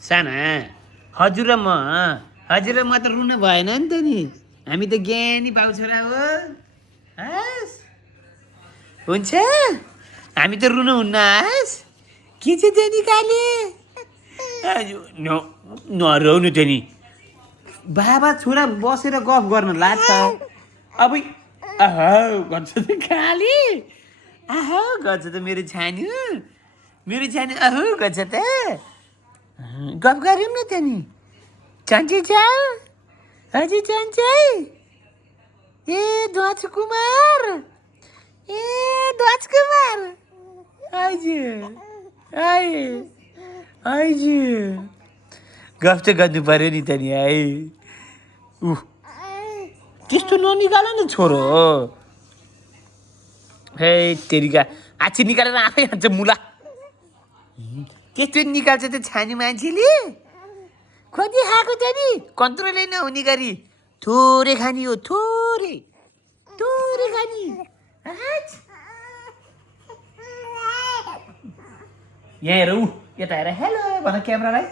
साना हजुर र म त रुन भएन नि त नि हामी त ज्ञानी भाउ छोरा हो हस् हुन्छ हामी त रुनु हुन्न हस् के चाहिँ त्यो निकाले नरौनु त्यो नि बाबा छोरा बसेर गफ गर्न लाग्छ अब गर्छ त खाली गर्छ त मेरो छानु अहो गर्छ त गफ गरौँ न त नि चन्चे छ हजुर चन्चे ए ध्वज कुमार हजुर हजुर गफ त गर्नु पर्यो नि त नि है त्यस्तो ननिकाल न छोरो हे तेरिका आछि निकालेर आफै हान्छ मुला त्यस्तो निकाल्छ त छानी मान्छेले कति खाएको त नि कन्ट्रोलै नहुने गरी थोरै खाने हो थोरै खाने यहाँ हेर यता हेर हेलो भन क्यामेरालाई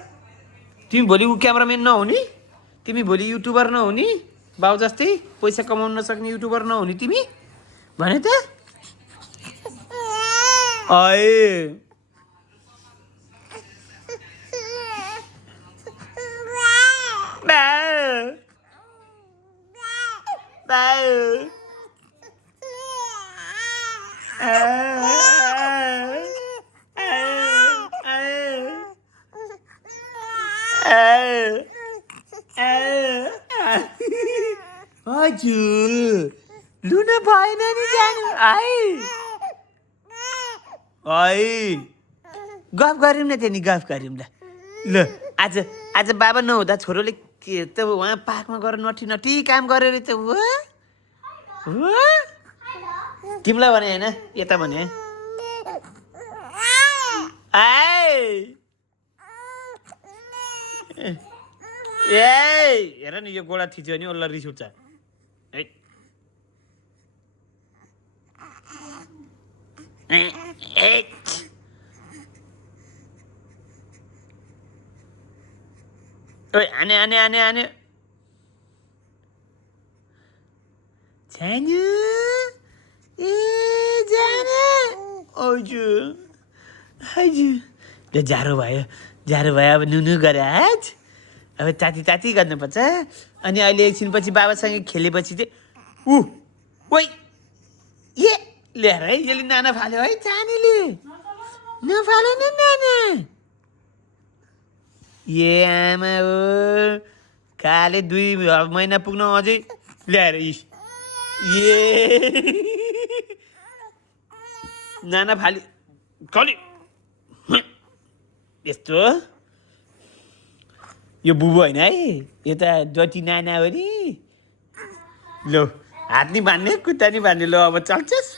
तिमी भोलि क्यामेराम्यान नहुने तिमी भोलि युट्युबर नहुने बाउ जस्तै पैसा कमाउन नसक्ने युट्युबर नहुने तिमी भने त हजुर लुन भएन नि जानु गफ गरौँ न त्यहाँ गफ गरौँ ल आज बाबा नहुँदा छोरोले के त उहाँ पार्कमा गएर नटी काम गरेर त तिमीलाई भने होइन यता भने हेर नि यो गोडा थिच्यो नि उसलाई रिस उठ्छ आने छानु जानु हजुर जाडो भयो अब नुनु गरे आज अब ताती गर्नुपर्छ अनि अहिले एकछिनपछि बाबासँग खेलेपछि चाहिँ ए ल्याएर है यसले नाना फाल्यो है चानीले नफाल्यो नि नाना ए आमा हो काले 2 महिना पुग्न अझै ल्याएर नाना फाल्यो कले यस्तो यो बुबु होइन है यो त डटी नाना हो नि लो हात नि बाँध्ने खुट्टा नि बाँध्ने लो अब चल्छस्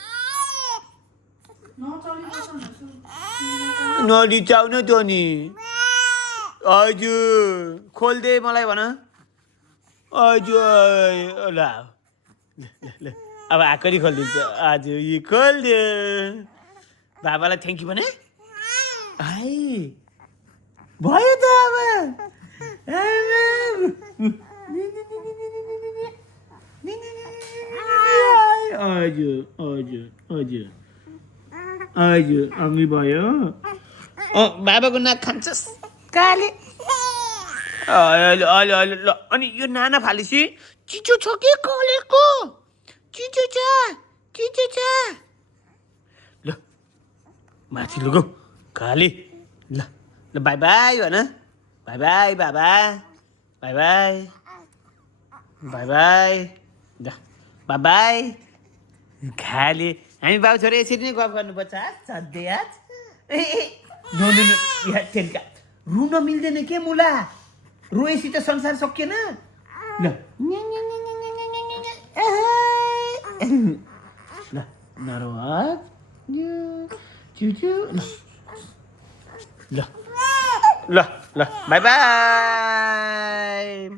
नरिचाउन त नि हजुर खोल्दे मलाई भन हजुर ल अब आकरी खोलिदिन्छ हजुर यो खोलिदियो बाबालाई थ्याङ्क यू भने भयो त अब हजुर अघि भयो बाबाको नाक खान्छस् काले ल अनि यो नाना फालेसी चिचो छ के कलेको चिचो छ ल माथि लुगौ काले ल बाई बाई भन बाई बाई बाबा by by by by by by खाले हामी बाउ छोरा यसरी नै गफ गर्नुपर्छ सधैँ आज तेरिका रुन मिल्दैन के मुला रोएसी त संसार सकिएन ल नरो ल बाई बाई